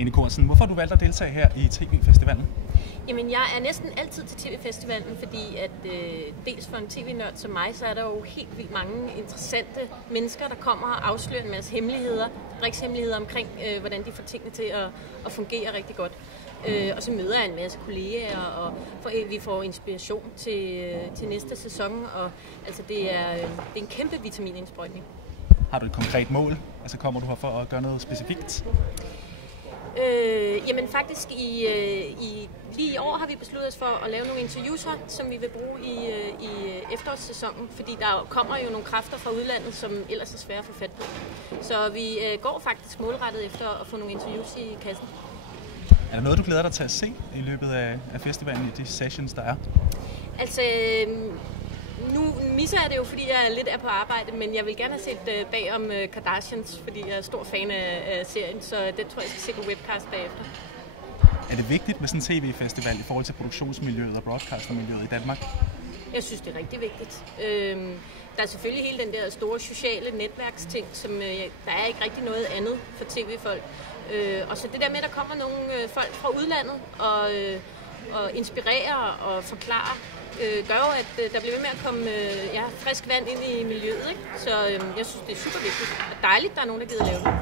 Ane Korsen, hvorfor har du valgt at deltage her i TV-festivalen? Jamen, jeg er næsten altid til TV-festivalen, fordi at dels for en tv-nørd som mig, så er der jo helt vildt mange interessante mennesker, der kommer og afslører en masse hemmeligheder, drikshemmeligheder omkring, hvordan de får tingene til at fungere rigtig godt. Og så møder jeg en masse kollegaer, og vi får inspiration til næste sæson, og altså det er en kæmpe vitaminindsprøjtning. Har du et konkret mål? Altså kommer du her for at gøre noget specifikt? Jamen faktisk lige i år har vi besluttet os for at lave nogle interviews her, som vi vil bruge i efterårssæsonen, fordi der kommer jo nogle kræfter fra udlandet, som ellers er svære at få fat på. Så vi går faktisk målrettet efter at få nogle interviews i kassen. Er der noget, du glæder dig til at se i løbet af festivalen i de sessions, der er? Altså, nu misser jeg det jo, fordi jeg lidt er på arbejde, men jeg vil gerne have set bag om Kardashians, fordi jeg er stor fan af serien, så den tror jeg skal se på webcast bagefter. Er det vigtigt med sådan en tv-festival i forhold til produktionsmiljøet og broadcastermiljøet i Danmark? Jeg synes, det er rigtig vigtigt. Der er selvfølgelig hele den der store sociale netværksting, som der er ikke rigtig noget andet for tv-folk. Og så det der med, at der kommer nogle folk fra udlandet og inspirerer og forklarer, gør jo, at der bliver ved med at komme frisk vand ind i miljøet, ikke? Så jeg synes, det er super vigtigt og dejligt, at der er nogen, der gider lave det.